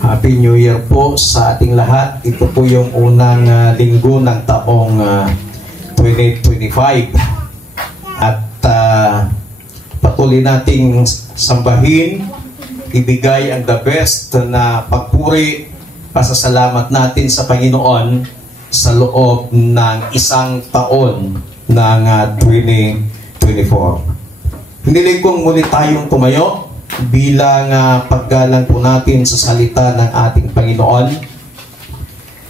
Happy New Year po sa ating lahat. Ito po yung unang linggo ng taong 2025. At patuloy nating sambahin, ibigay ang the best na pagpuri, pasasalamat natin sa Panginoon sa loob ng isang taon ng 2024. Hiniling kong muli tayong tumayo bilang paggalang po natin sa salita ng ating Panginoon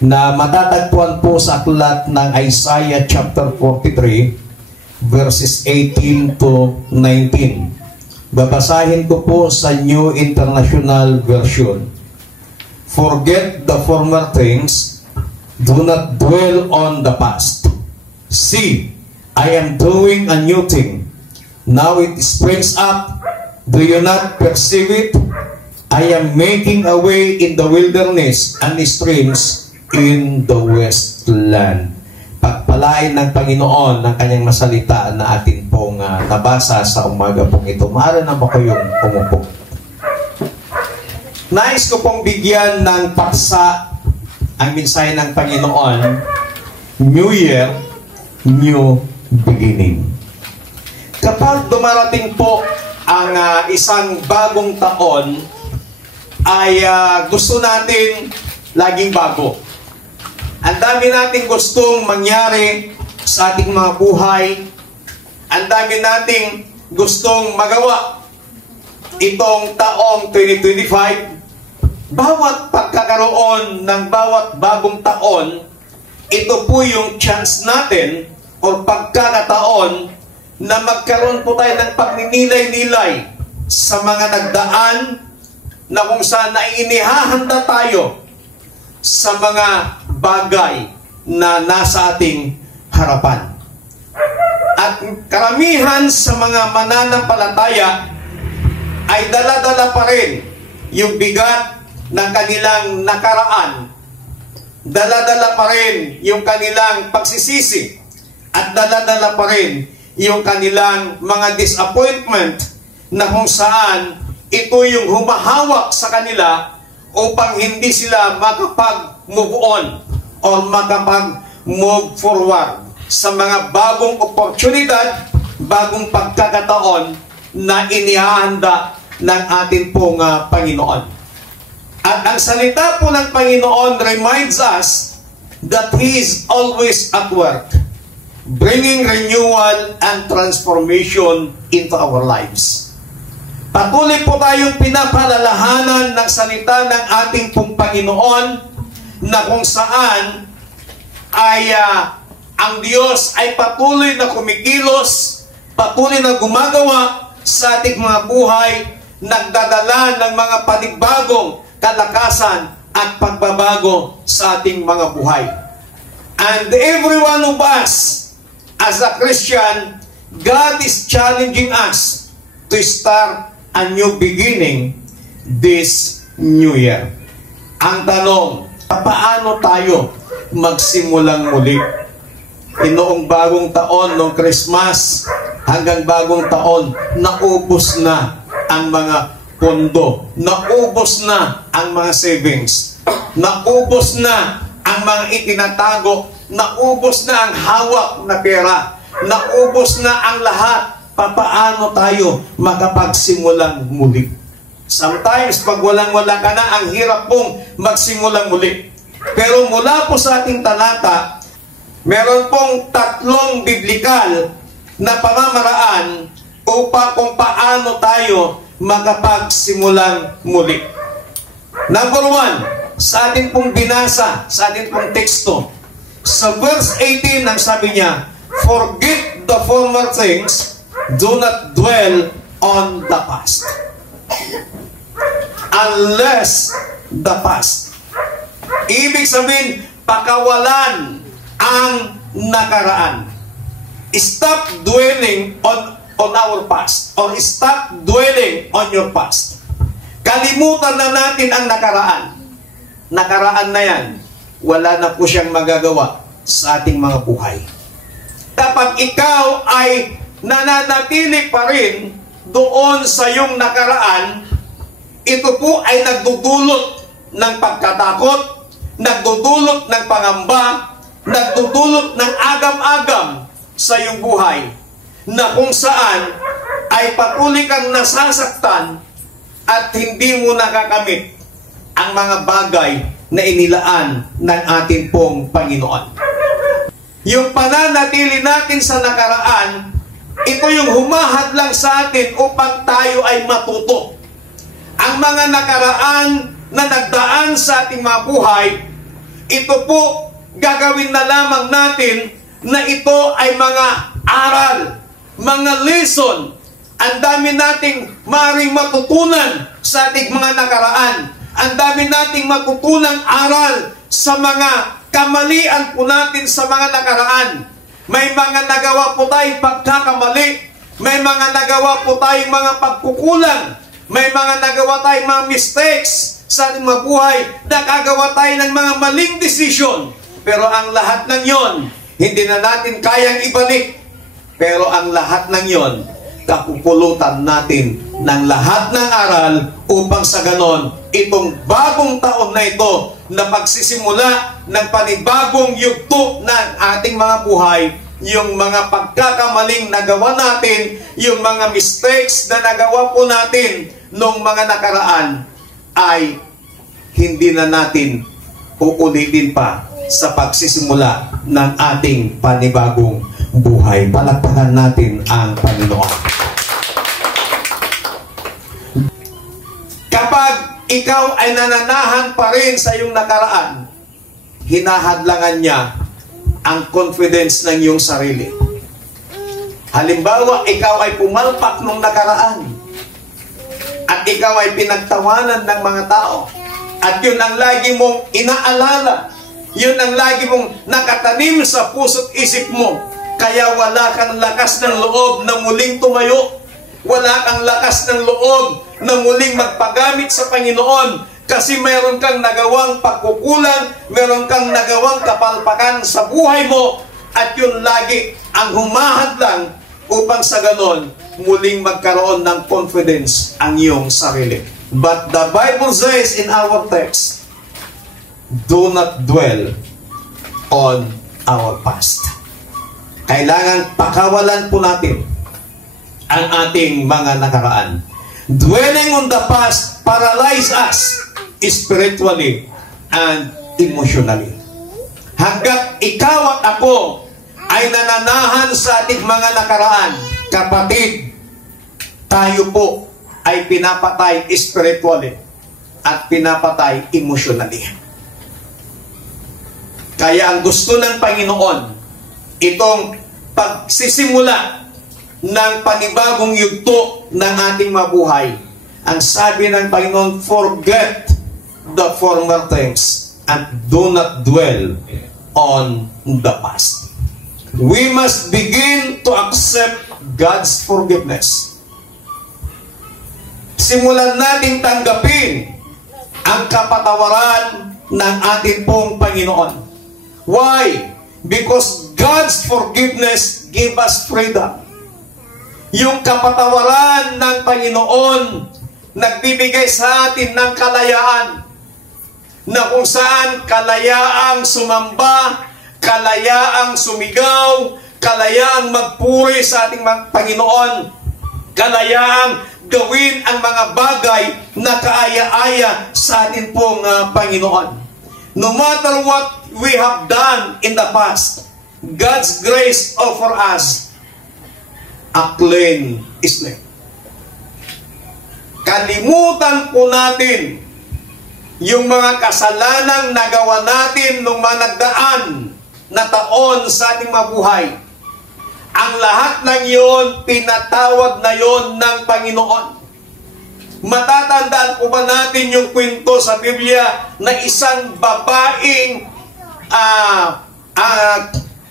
na matatagpuan po sa aklat ng Isaiah chapter 43 verses 18 to 19. Babasahin ko po sa New International Version. Forget the former things, do not dwell on the past. See, I am doing a new thing. Now it springs up. Do you not perceive it? I am making a way in the wilderness and streams in the wasteland. Pagpalain ng Panginoon ng kanyang masalita na atin pong nabasa sa umaga pong ito. Maaari na ba kayong umupo? Nais ko pong bigyan ng paksa ang mensahe ng Panginoon, New Year, New Beginning. Kapag dumarating po ang isang bagong taon, ay gusto natin laging bago. Ang dami nating gustong mangyari sa ating mga buhay. Ang dami nating gustong magawa. Itong taong 2025, bawat pagkakaroon ng bawat bagong taon, ito po yung chance natin o pagkakataon na magkaroon po tayo ng pagninilay-nilay sa mga nagdaan na kung saan inihahanda tayo sa mga bagay na nasa ating harapan. At karamihan sa mga mananampalataya ay dala-dala pa rin yung bigat ng kanilang nakaraan. Dala-dala pa rin yung kanilang pagsisisi. At dala-dala pa rin yung kanilang mga disappointment na kung saan ito yung humahawak sa kanila upang hindi sila makapag-move on o makapag-move forward sa mga bagong oportunidad, bagong pagkakataon na inihahanda ng ating pong Panginoon. At ang salita po ng Panginoon reminds us that He is always at work, bringing renewal and transformation into our lives. Patuloy po tayong pinapalalahanan ng salita ng ating pong Panginoon na kung saan ay ang Diyos ay patuloy na kumikilos, patuloy na gumagawa sa ating mga buhay, nagdadala ng mga panibagong kalakasan at pagbabago sa ating mga buhay. And every one of us, as a Christian, God is challenging us to start a new beginning this new year. Ang tanong, paano tayo magsimulang muli? Noong bagong taon, noong Christmas, hanggang bagong taon, naubos na ang mga pondo, naubos na ang mga savings, naubos na ang mga itinatago, naubos na ang hawak na pera, naubos na ang lahat. Paano tayo makapagsimulang muli? Sometimes, pag walang-wala ka na, ang hirap pong magsimulang muli. Pero mula po sa ating talata, meron pong 3 biblikal na pamamaraan upang kung paano tayo makapagsimulang muli. Number 1, sa ating pong binasa, sa ating pong teksto, sa verse 18, ang sabi niya, forget the former things, do not dwell on the past. Unless the past. Ibig sabihin, pakawalan ang nakaraan. Stop dwelling on our past, or stop dwelling on your past. Kalimutan na natin ang nakaraan. Nakaraan na yan. Wala na po siyang magagawa sa ating mga buhay. Kapag ikaw ay nananatili pa rin doon sa iyong nakaraan, ito po ay nagdudulot ng pagkatakot, nagdudulot ng pangamba, nagdudulot ng agam-agam sa iyong buhay, na kung saan ay patuloy kang nasasaktan at hindi mo nakakamit ang mga bagay na inilaan ng ating pong Panginoon. Yung pananatili natin sa nakaraan, ito yung humahad lang sa atin upang tayo ay matuto. Ang mga nakaraan na nagdaan sa ating mga buhay, ito po gagawin na lamang natin na ito ay mga aral, mga lesson. Ang dami nating maaaring matutunan sa ating mga nakaraan. Ang dami nating matutunang aral sa mga kamalian po natin sa mga nakaraan. May mga nagawa po tayong pagkakamali. May mga nagawa po tayong mga pagkukulang. May mga nagawa tayong mga mistakes sa ating mga buhay. Nakagawa tayo ng mga maling desisyon. Pero ang lahat ng yon, hindi na natin kayang ibalik. Pero ang lahat ng yon, kapupulutan natin ng lahat ng aral upang sa ganon, itong bagong taon na ito na pagsisimula ng panibagong yugto ng ating mga buhay, yung mga pagkakamaling nagawa natin, yung mga mistakes na nagawa po natin nung mga nakaraan, ay hindi na natin uulitin pa sa pagsisimula ng ating panibagong buhay. Palakpakan natin ang Panginoon. Kapag ikaw ay nananahan pa rin sa iyong nakaraan, hinahadlangan niya ang confidence ng iyong sarili. Halimbawa, ikaw ay pumalpak nung nakaraan at ikaw ay pinagtawanan ng mga tao at yun ang lagi mong inaalala, yun ang lagi mong nakatanim sa puso't isip mo, kaya wala kang lakas ng loob na muling tumayo. Wala kang lakas ng loob na muling magpagamit sa Panginoon kasi mayroon kang nagawang pagkukulang, mayroon kang nagawang kapalpakan sa buhay mo at yun lagi ang humahad lang upang sa ganon muling magkaroon ng confidence ang iyong sarili. But the Bible says in our text, do not dwell on our past. Kailangan pakawalan po natin ang ating mga nakaraan. Dwelling on the past paralyze us spiritually and emotionally. Hanggat ikaw at ako ay nananahan sa ating mga nakaraan, kapatid, tayo po ay pinapatay spiritually at pinapatay emotionally. Kaya ang gusto ng Panginoon, itong pagsisimula ng panibagong yugto ng ating mabuhay. Ang sabi ng Panginoon, forget the former things and do not dwell on the past. We must begin to accept God's forgiveness. Simulan natin tanggapin ang kapatawaran ng ating pong Panginoon. Why? Because God's forgiveness gave us freedom. Yung kapatawaran ng Panginoon nagbibigay sa atin ng kalayaan, na kung saan kalayaang sumamba, kalayaang sumigaw, kalayaang magpuri sa ating Panginoon, kalayaang gawin ang mga bagay na kaaya-aya sa atin pong Panginoon. No matter what we have done in the past, God's grace offer us a clean slate. Kalimutan po natin yung mga kasalanang nagawa natin nung mga nagdaan na taon sa ating mabuhay. Ang lahat ng yon, pinatawad na yon ng Panginoon. Matatandaan po ba natin yung kwento sa Biblia na isang babaeng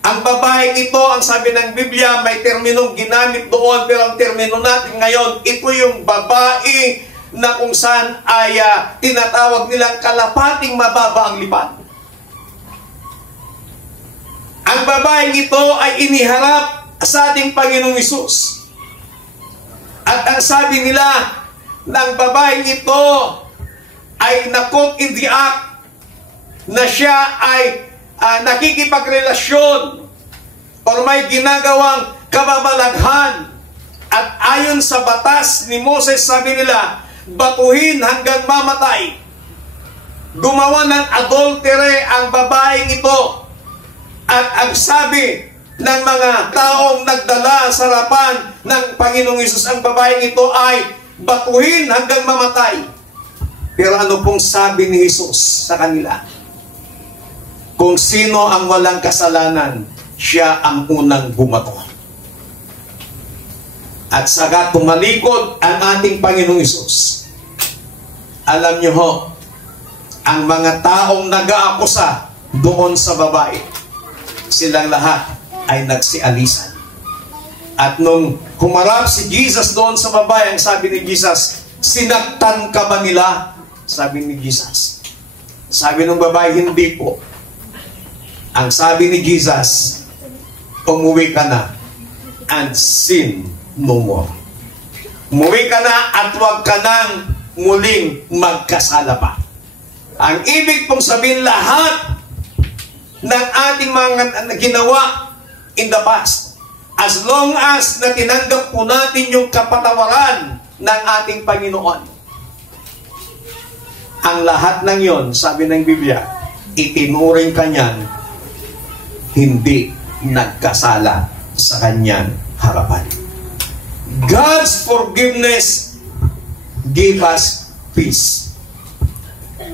ang babaeng ito, ang sabi ng Biblia, may terminong ginamit doon, pero ang termino natin ngayon, ito yung babae na kung saan ay tinatawag nilang kalapating mababa ang lipad. Ang babaeng ito ay iniharap sa ating Panginoong Hesus. At ang sabi nila, ng babaeng ito ay na-caught in the act na siya ay nakikipagrelasyon o may ginagawang kababalaghan, at ayon sa batas ni Moses, sabi nila, batuhin hanggang mamatay. Gumawa ng adultery ang babaeng ito, at ang sabi ng mga taong nagdala sa harapan ng Panginoong Hesus ang babaeng ito ay batuhin hanggang mamatay. Pero ano pong sabi ni Hesus sa kanila? Kung sino ang walang kasalanan, siya ang unang bumato. At saka tumalikod ang ating Panginoong Hesus. Alam niyo ho, ang mga taong nag-aakusa doon sa babae, silang lahat ay nagsialisan. At nung humarap si Jesus doon sa babae, ang sabi ni Jesus, sinaktan ka ba nila? Sabi ni Jesus. Sabi ng babae, hindi po. Ang sabi ni Jesus, umuwi ka na and sin no more. Umuwi ka na at huwag ka nang muling magkasala pa. Ang ibig pong sabihin, lahat ng ating mga ginawa in the past, as long as na tinanggap po natin yung kapatawaran ng ating Panginoon, ang lahat ng yon, sabi ng Biblia, itinuring ka niyan hindi nagkasala sa kanyang harapan. God's forgiveness give us peace.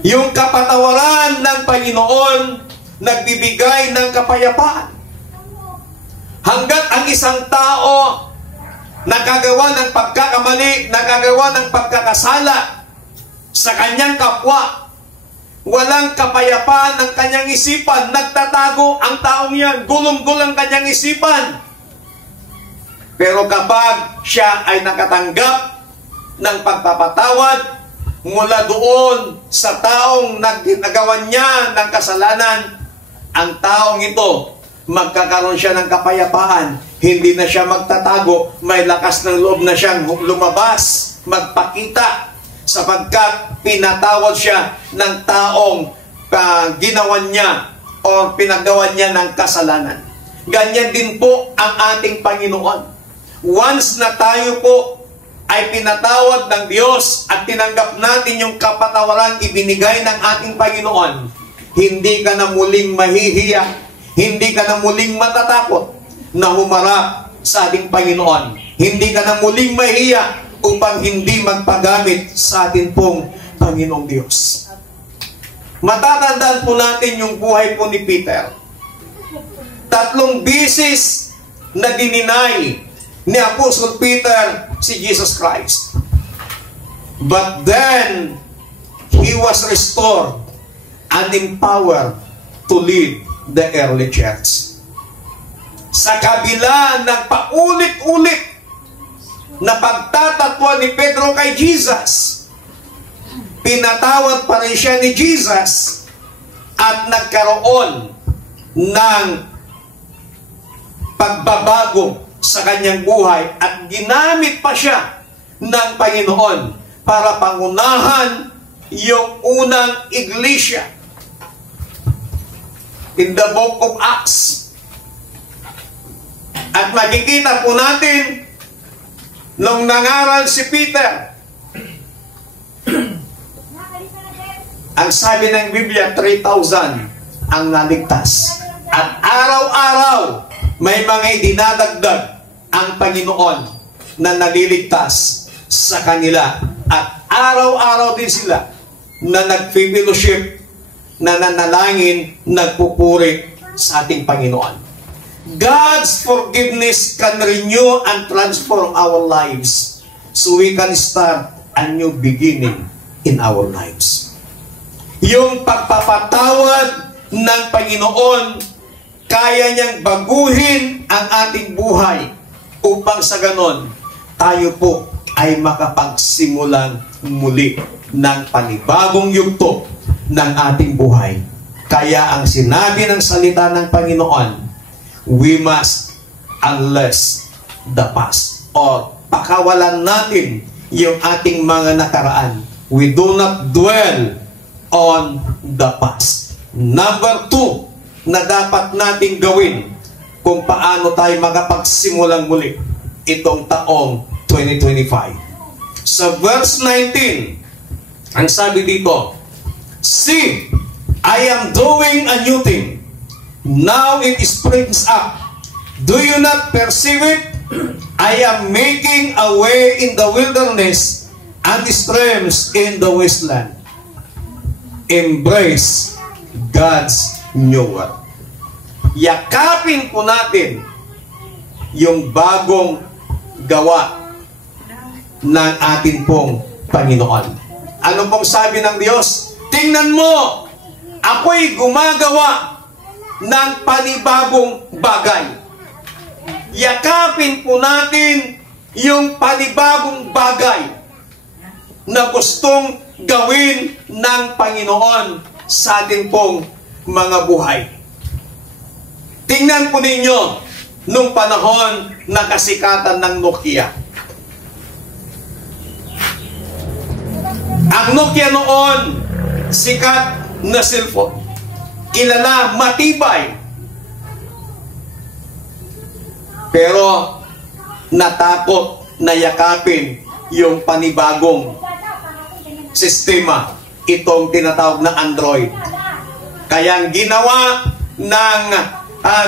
Yung kapatawaran ng Panginoon nagbibigay ng kapayapaan. Hanggat ang isang tao nakagawa ng pagkakamali, nakagawa ng pagkakasala sa kanyang kapwa, walang kapayapaan ng kanyang isipan, nagtatago ang taong yan, gulong-gulang kanyang isipan. Pero kapag siya ay nakatanggap ng pagpapatawad mula doon sa taong nagawa niya ng kasalanan, ang taong ito, magkakaroon siya ng kapayapaan. Hindi na siya magtatago, may lakas ng loob na siyang lumabas, magpakita, sapagkat pinatawad siya ng taong ginawan niya o pinagawa niya ng kasalanan. Ganyan din po ang ating Panginoon. Once na tayo po ay pinatawad ng Diyos at tinanggap natin yung kapatawaran ibinigay ng ating Panginoon, hindi ka na muling mahihiya, hindi ka na muling matatakot na humarap sa ating Panginoon. Hindi ka na muling mahihiya upang hindi magpagamit sa atin pong Panginoong Diyos. Matatandaan po natin yung buhay po ni Peter. 3 bisis na dininay ni Apostle Peter si Jesus Christ. But then, he was restored and empowered to lead the early church. Sa kabila ng paulit-ulit na pagtatatwa ni Pedro kay Jesus, pinatawad pa rin siya ni Jesus at nagkaroon ng pagbabago sa kanyang buhay at ginamit pa siya ng Panginoon para pangunahan yung unang iglesia. In the book of Acts. At makikita po natin nung nangaral si Peter, ang sabi ng Biblia, 3,000 ang naligtas. At araw-araw may mga idinadagdag ang Panginoon na naliligtas sa kanila. At araw-araw din sila na nag-fellowship, na nanalangin, nagpupuri sa ating Panginoon. God's forgiveness can renew and transform our lives so we can start a new beginning in our lives. Yung pagpapatawad ng Panginoon, kaya niyang baguhin ang ating buhay upang sa ganon, tayo po ay makapagsimulang muli ng panibagong yugto ng ating buhay. Kaya ang sinabi ng salita ng Panginoon, we must unless the past, or pakawalan natin yung ating mga nakaraan. We do not dwell on the past. Number 2 na dapat nating gawin kung paano tayo makapagsimulang muli itong taong 2025. Sa verse 19, ang sabi dito, "See, I am doing a new thing. Now it springs up. Do you not perceive it? I am making a way in the wilderness and streams in the wasteland." Embrace God's new world. Yakapin po natin yung bagong gawa ng ating pong Panginoon. Ano pong sabi ng Diyos? Tingnan mo, ako'y gumagawa ng panibagong bagay. Yakapin po natin yung panibagong bagay na gustong gawin ng Panginoon sa ating pong mga buhay. Tingnan po ninyo nung panahon na kasikatan ng Nokia. Ang Nokia noon, sikat na cellphone. Kilala, matibay. Pero natakot na yakapin yung panibagong sistema, itong tinatawag na Android. Kaya ang ginawa ng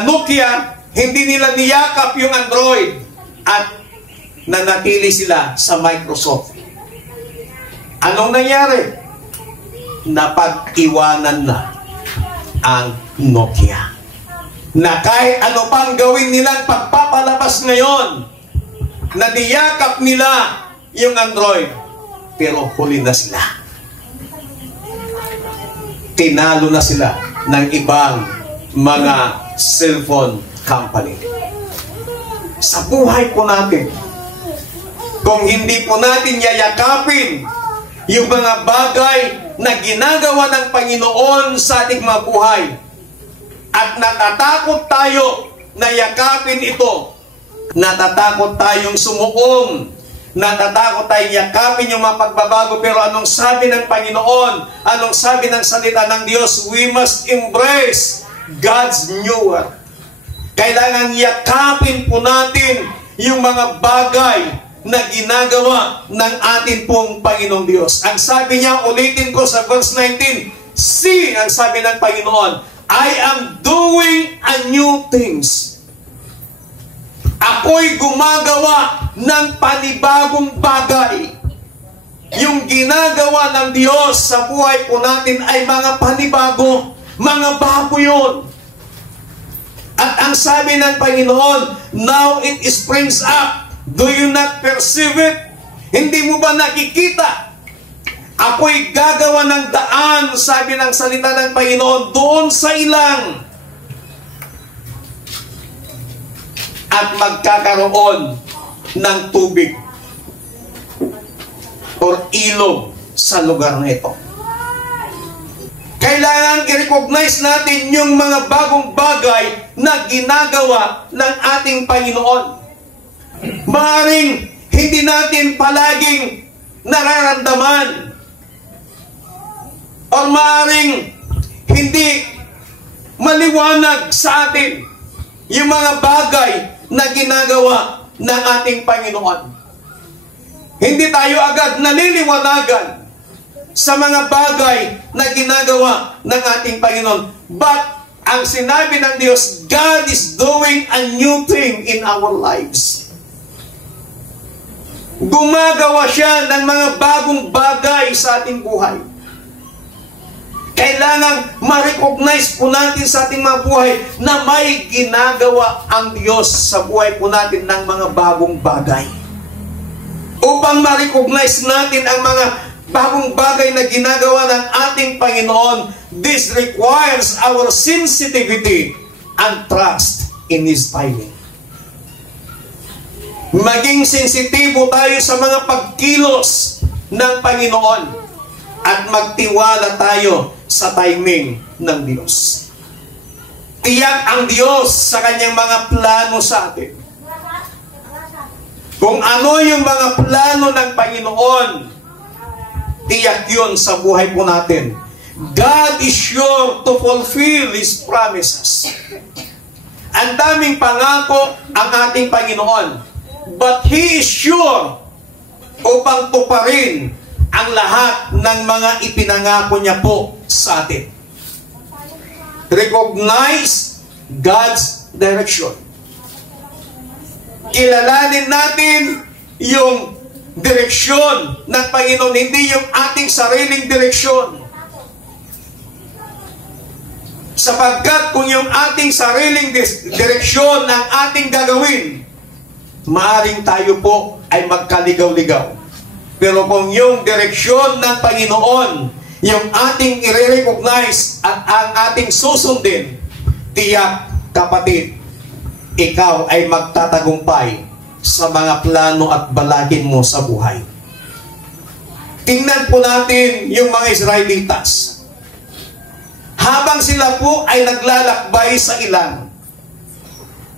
Nokia, hindi nila niyakap yung Android at nanatili sila sa Microsoft. Anong nangyari? Napag-iwanan na ang Nokia. Na kahit ano pang gawin nilang pagpapalabas ngayon, na niyakap nila yung Android, pero huli na sila. Tinalo na sila ng ibang mga cellphone company. Sa buhay po natin, kung hindi po natin yayakapin yung mga bagay na ginagawa ng Panginoon sa ating mga buhay, at natatakot tayo na yakapin ito, natatakot tayong sumuong, natatakot tayong yakapin yung mga pagbabago, pero anong sabi ng Panginoon? Anong sabi ng salita ng Diyos? We must embrace God's new world. Kailangan yakapin po natin yung mga bagay na ginagawa ng ating pong Panginoong Diyos. Ang sabi niya, ulitin ko sa verse 19, "See," ang sabi ng Panginoon, "I am doing a new things." Ako'y gumagawa ng panibagong bagay. Yung ginagawa ng Diyos sa buhay po natin ay mga panibago, mga bago yun. At ang sabi ng Panginoon, "Now it springs up. Do you not perceive it?" Hindi mo ba nakikita? Ako'y gagawa ng daan, sabi ng salita ng Panginoon, doon sa ilang. At magkakaroon ng tubig or ilog sa lugar na ito. Kailangan i-recognize natin yung mga bagong bagay na ginagawa ng ating Panginoon. Maaaring hindi natin palaging nararamdaman, o maaaring hindi maliwanag sa atin yung mga bagay na ginagawa ng ating Panginoon. Hindi tayo agad naliliwanagan sa mga bagay na ginagawa ng ating Panginoon. But ang sinabi ng Diyos, God is doing a new thing in our lives. Gumagawa siya ng mga bagong bagay sa ating buhay. Kailangan ma-recognize po natin sa ating mga buhay na may ginagawa ang Diyos sa buhay po natin ng mga bagong bagay. Upang ma-recognize natin ang mga bagong bagay na ginagawa ng ating Panginoon, this requires our sensitivity and trust in His timing. Maging sensitibo tayo sa mga pagkilos ng Panginoon at magtiwala tayo sa timing ng Diyos. Tiyak ang Diyos sa kanyang mga plano sa atin. Kung ano yung mga plano ng Panginoon, tiyak yun sa buhay po natin. God is sure to fulfill His promises. Ang daming pangako ang ating Panginoon. But He is sure upang tuparin ang lahat ng mga ipinangako niya po sa atin. Recognize God's direction. Kilalanin natin yung direksyon ng Panginoon, hindi yung ating sariling direksyon. Sapagkat kung yung ating sariling direksyon ng ating gagawin, maaring tayo po ay magkaligaw-ligaw. Pero kung yung direksyon ng Panginoon, yung ating i-recognize at ang ating susundin, tiyak, kapatid, ikaw ay magtatagumpay sa mga plano at balakid mo sa buhay. Tingnan po natin yung mga Israelitas. Habang sila po ay naglalakbay sa ilang,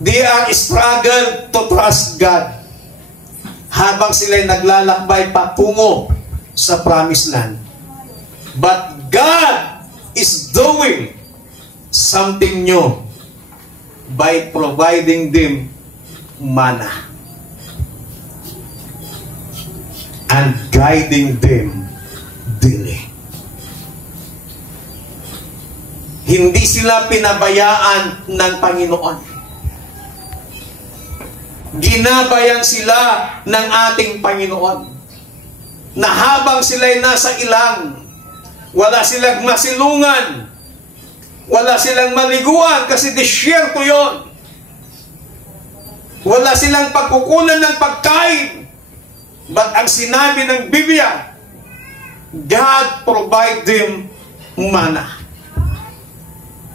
they are struggle to trust God. Habang sila ay naglalakbay patungo sa promised land. But God is doing something new by providing them manna and guiding them daily. Hindi sila pinabayaan ng Panginoon. Ginabayan sila ng ating Panginoon. Na habang sila'y nasa ilang, wala silang masilungan, wala silang maliguan kasi disyerto yon. Wala silang pagkukunan ng pagkain. But ang sinabi ng Biblia, God provide them manna.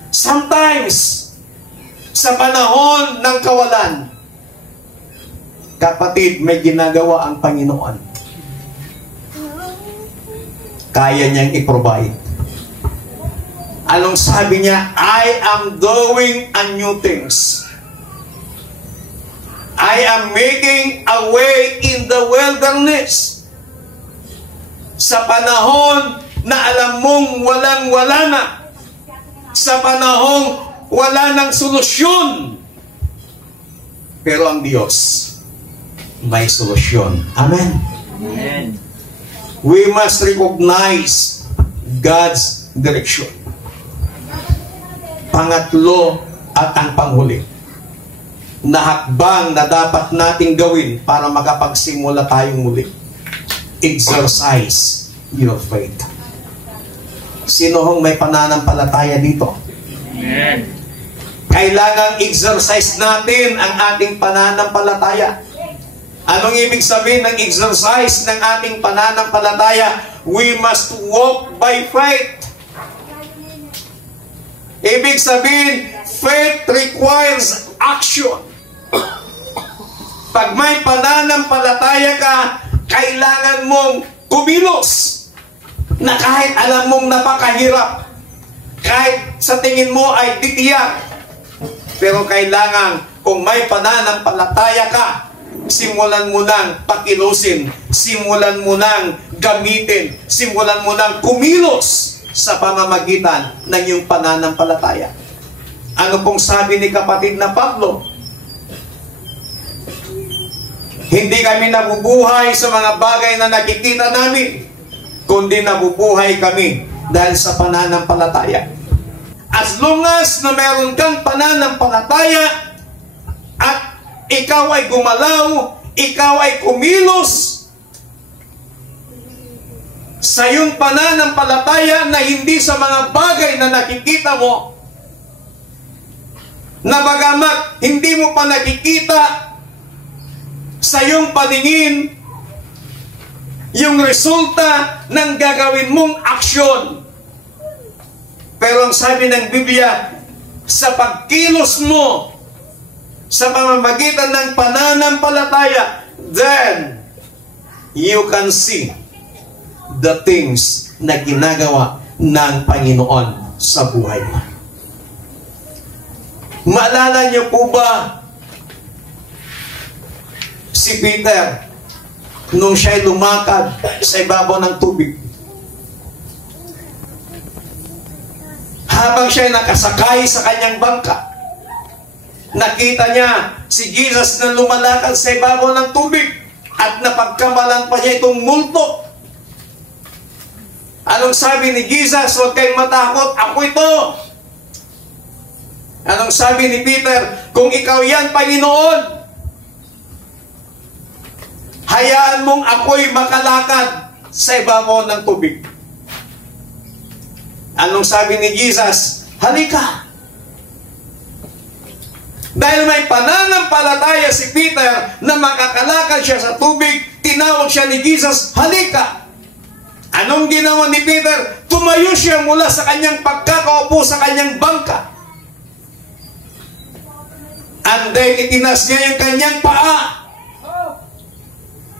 Sometimes, sa panahon ng kawalan, kapatid, may ginagawa ang Panginoon. Kaya niyang i-provide. Anong sabi niya? I am doing a new things. I am making a way in the wilderness. Sa panahon na alam mong walang-wala na, sa panahong wala ng solusyon, pero ang Diyos may solusyon. Amen? Amen. We must recognize God's direction. Pangatlo at ang panghuli na hakbang na dapat nating gawin para makapagsimula tayong muli. Exercise your faith. Sino hong may pananampalataya dito? Amen. Kailangang exercise natin ang ating pananampalataya. Anong ibig sabihin ng exercise ng ating pananampalataya? We must walk by faith. Ibig sabihin, faith requires action. Pag may pananampalataya ka, kailangan mong kumilos. Na kahit alam mong napakahirap, kahit sa tingin mo ay titiyak, pero kailangan kung may pananampalataya ka, simulan mo nang pakilusin, simulan mo nang gamitin, simulan mo nang kumilos sa pamamagitan ng iyong pananampalataya. Ano pong sabi ni kapatid na Pablo? Hindi kami nabubuhay sa mga bagay na nakikita namin, kundi nabubuhay kami dahil sa pananampalataya. As long as na meron kang pananampalataya at ikaw ay gumalaw, ikaw ay kumilos sa iyong pananampalataya na hindi sa mga bagay na nakikita mo, na bagamat hindi mo pa nakikita sa iyong paningin yung resulta ng gagawin mong aksyon. Pero ang sabi ng Biblia, sa pagkilos mo sa pamamagitan ng pananampalataya, then you can see the things na ginagawa ng Panginoon sa buhay mo. Maalala niyo po ba si Peter nung siya'y lumakad sa ibabaw ng tubig. Habang siya'y nakasakay sa kanyang bangka, nakita niya si Jesus na lumalakad sa ibabaw ng tubig at napagkamalan pa niya itong multo. Anong sabi ni Jesus? Huwag kayong matakot, ako ito. Anong sabi ni Peter? Kung ikaw yan, Panginoon, hayaan mong ako'y makalakad sa ibabaw ng tubig. Anong sabi ni Jesus? Halika. Dahil may pananampalataya si Peter na makakalakad siya sa tubig, tinawag siya ni Jesus, halika. Anong ginawa ni Peter? Tumayo siya mula sa kanyang pagkakaupo sa kanyang bangka. And then itinas niya yung kanyang paa.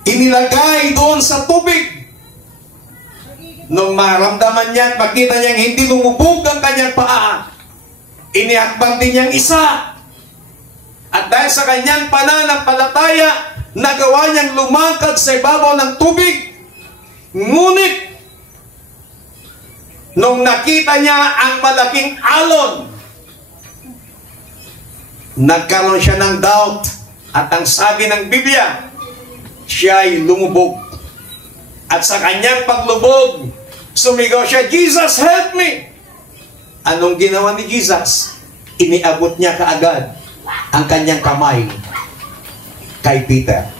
Inilagay doon sa tubig. Nung maramdaman niya at makita niyang hindi lumubog ang kanyang paa, iniakbang din niyang isa. At dahil sa kanyang pananampalataya, nagawa niyang lumangkad sa ibabaw ng tubig. Ngunit, nung nakita niya ang malaking alon, nagkaroon siya ng doubt. At ang sabi ng Biblia, siya'y lumubog. At sa kanyang paglubog, sumigaw siya, Jesus, help me! Anong ginawa ni Jesus? Iniabot niya kaagad ang kanyang kamay kay Peter.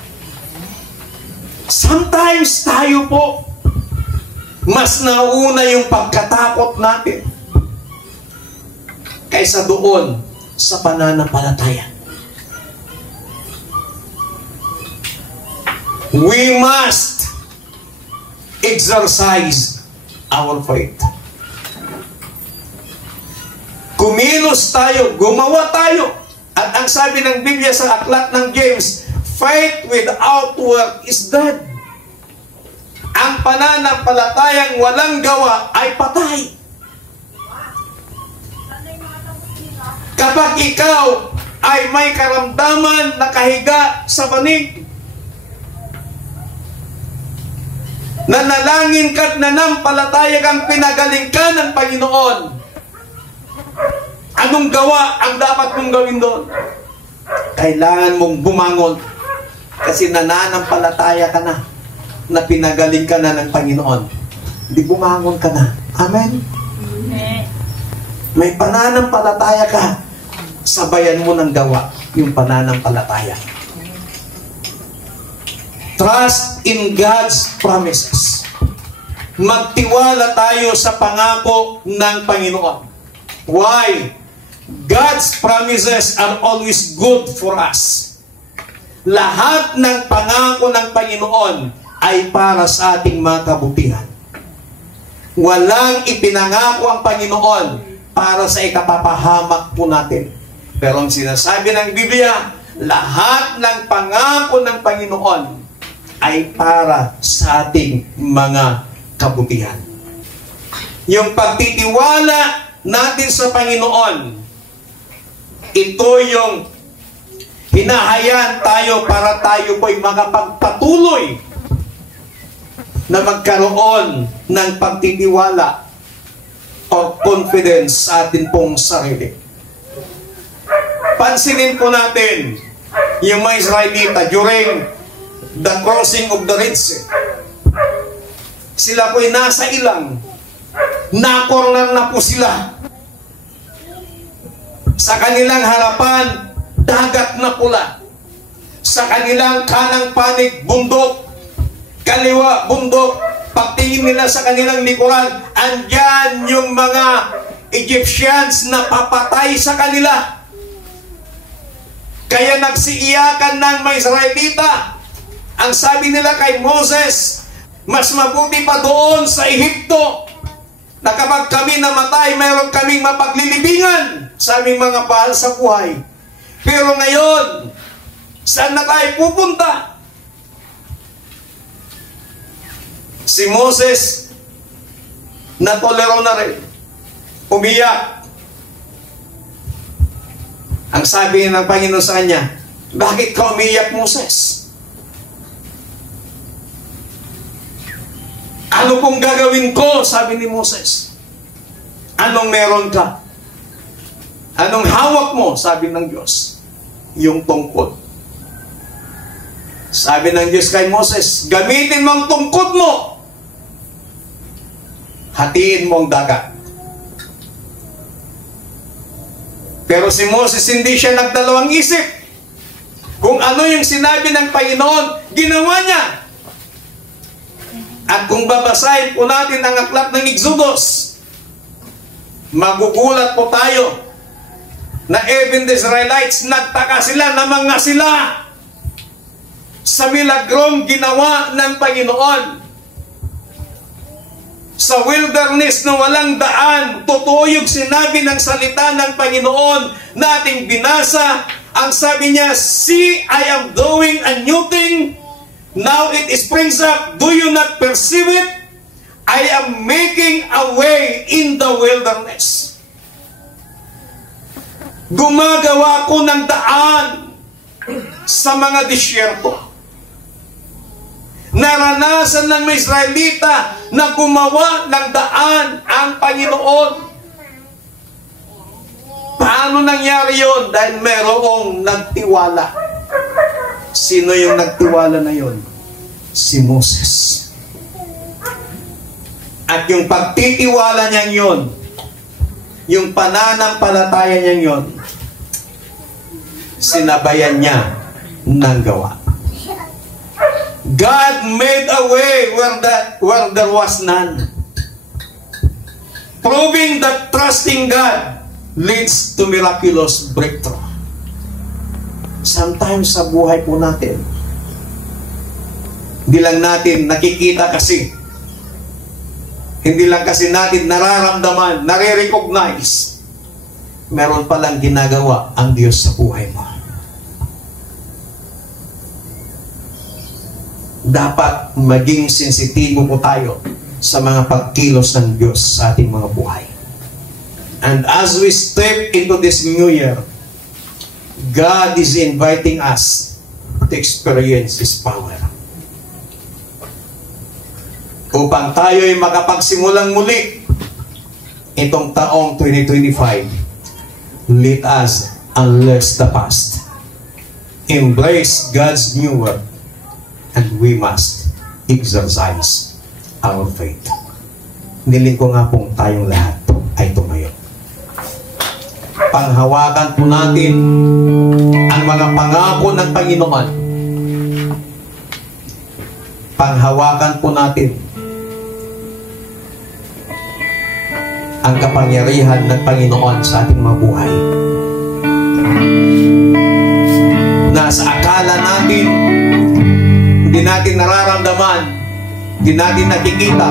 Sometimes tayo po, mas nauna yung pagkatakot natin kaysa doon sa pananampalataya. We must exercise our faith. Kumilos tayo, gumawa tayo. At ang sabi ng Biblia sa aklat ng James, faith without work is dead. Ang pananampalatayang walang gawa ay patay. Kapag ikaw ay may karamdaman na kahiga sa banig, nanalangin ka't nanampalataya kang pinagaling ka ng Panginoon, anong gawa ang dapat mong gawin doon? Kailangan mong bumangon kasi nananampalataya ka na pinagaling ka na ng Panginoon. Hindi bumangon ka na. Amen? May pananampalataya ka, sabayan mo ng gawa yung pananampalataya. Trust in God's promises. Magtiwala tayo sa pangako ng Panginoon. Why? God's promises are always good for us. Lahat ng pangako ng Panginoon ay para sa ating mga kabutihan. Walang ipinangako ang Panginoon para sa ikapapahamak po natin. Pero ang sinasabi ng Biblia, lahat ng pangako ng Panginoon ay para sa ating mga kabutihan. Yung pagtitiwala natin sa Panginoon, ito yung hinahayaan tayo para tayo po'y makapagpatuloy na magkaroon ng pagtitiwala o confidence sa atin pong sarili. Pansinin po natin yung mga Israelita during the crossing of the Red Sea. Sila po'y nasa ilang. Nakorner na po sila. Sa kanilang harapan, dagat na pula. Sa kanilang kanang panig, bundok. Kaliwa, bundok. Pagtingin nila sa kanilang likuran, andyan yung mga Egyptians na papatay sa kanila. Kaya nagsiiyakan ng mga Israelita. Ang sabi nila kay Moses, mas mabuti pa doon sa Ehipto na kapag kami namatay, mayroon kaming mapaglilibingan sa aming mga mahal sa buhay. Pero ngayon, saan na tayo pupunta? Si Moses, natolero na rin. Umiyak. Ang sabi ng Panginoon sa kanya, bakit ka umiyak, Moses? Ano pong gagawin ko? Sabi ni Moses. Anong meron ka? Anong hawak mo? Sabi ng Diyos. Yung tungkod. Sabi ng Diyos kay Moses, gamitin mo ang tungkod mo. Hatiin mo ang dagat. Pero si Moses hindi siya nagdalawang isip. Kung ano yung sinabi ng Panginoon, ginawa niya. At kung babasahin po natin ang aklat ng Exodus, magugulat po tayo na even the Israelites, nagtaka sila, namanga sila sa milagrong ginawa ng Panginoon. Sa wilderness na walang daan, totoo yung sinabi ng salita ng Panginoon na ating binasa. Ang sabi niya, see, I am doing a new thing. Now it springs up. Do you not perceive it? I am making a way in the wilderness. Gumagawa ko ng daan sa mga disyerto. Naranasan ng mga Israelita na gumawa ng daan ang Panginoon. Paano nangyari yun? Dahil merong nagtiwala. Sino yung nagtiwala na yun? Si Moses. At yung pagtitiwala niya yun, yung pananampalataya niya yun, sinabayan niya ng gawa. God made a way where there was none. Proving that trusting God leads to miraculous breakthrough. Sometimes sa buhay po natin, hindi lang natin nakikita kasi, hindi lang kasi natin nararamdaman, nare-recognize, meron palang ginagawa ang Diyos sa buhay mo. Dapat maging sensitibo po tayo sa mga pagkilos ng Diyos sa ating mga buhay. And as we step into this new year, God is inviting us to experience His power. Upang tayo ay makapagsimulang muli itong taong 2025, let us unleash the past. Embrace God's new work, and we must exercise our faith. Niling ko nga pong tayong lahat ay tumayo. Panghawakan po natin ang mga pangako ng Panginoon. Panghawakan po natin ang kapangyarihan ng Panginoon sa ating mga buhay. Nasa akala natin, hindi natin nararamdaman, hindi natin nakikita.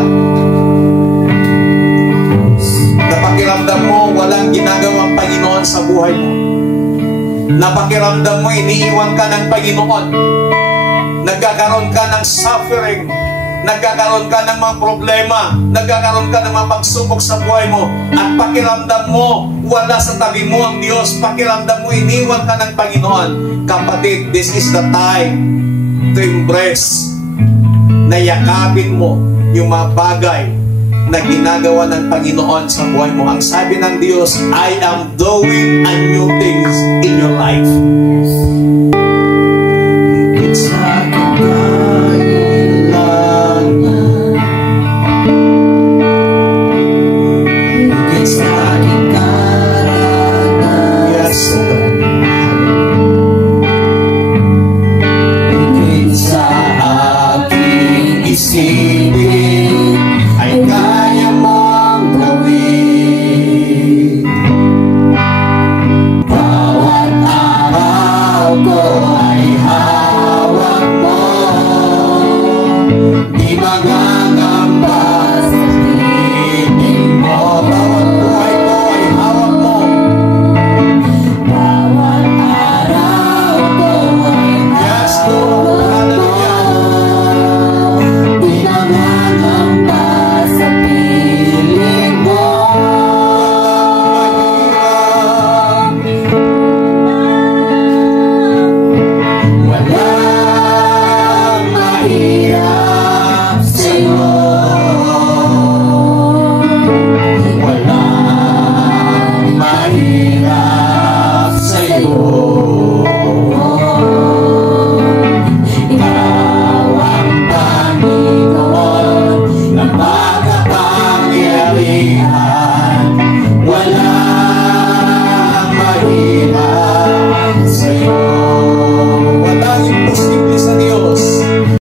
Napakiramdam mo, walang ginagawang Panginoon sa buhay mo. Napakiramdam mo, iniiwan ka ng Panginoon. Nagkakaroon ka ng suffering. Nagkakaroon ka ng mga problema. Nagkakaroon ka ng mga pagsubok sa buhay mo. At pakiramdam mo, wala sa tabi mo ang Diyos. Pakiramdam mo, iniwan ka ng Panginoon. Kapatid, this is the time to embrace. Nayakapin mo yung mga bagay na ginagawa ng Panginoon sa buhay mo. Ang sabi ng Diyos, I am doing a new things in your life.